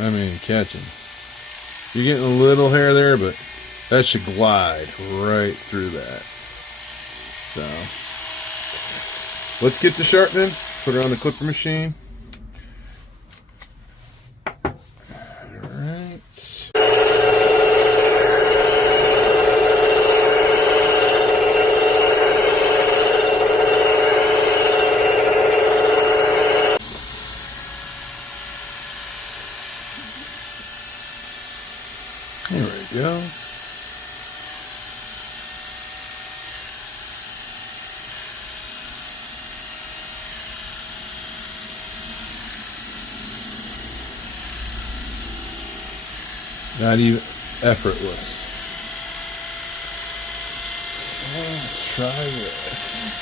I mean, catching. You're getting a little hair there, but that should glide right through that. So, let's get to sharpening. Put her on the clipper machine. Alright. There we go. Not even effortless. Let's try this.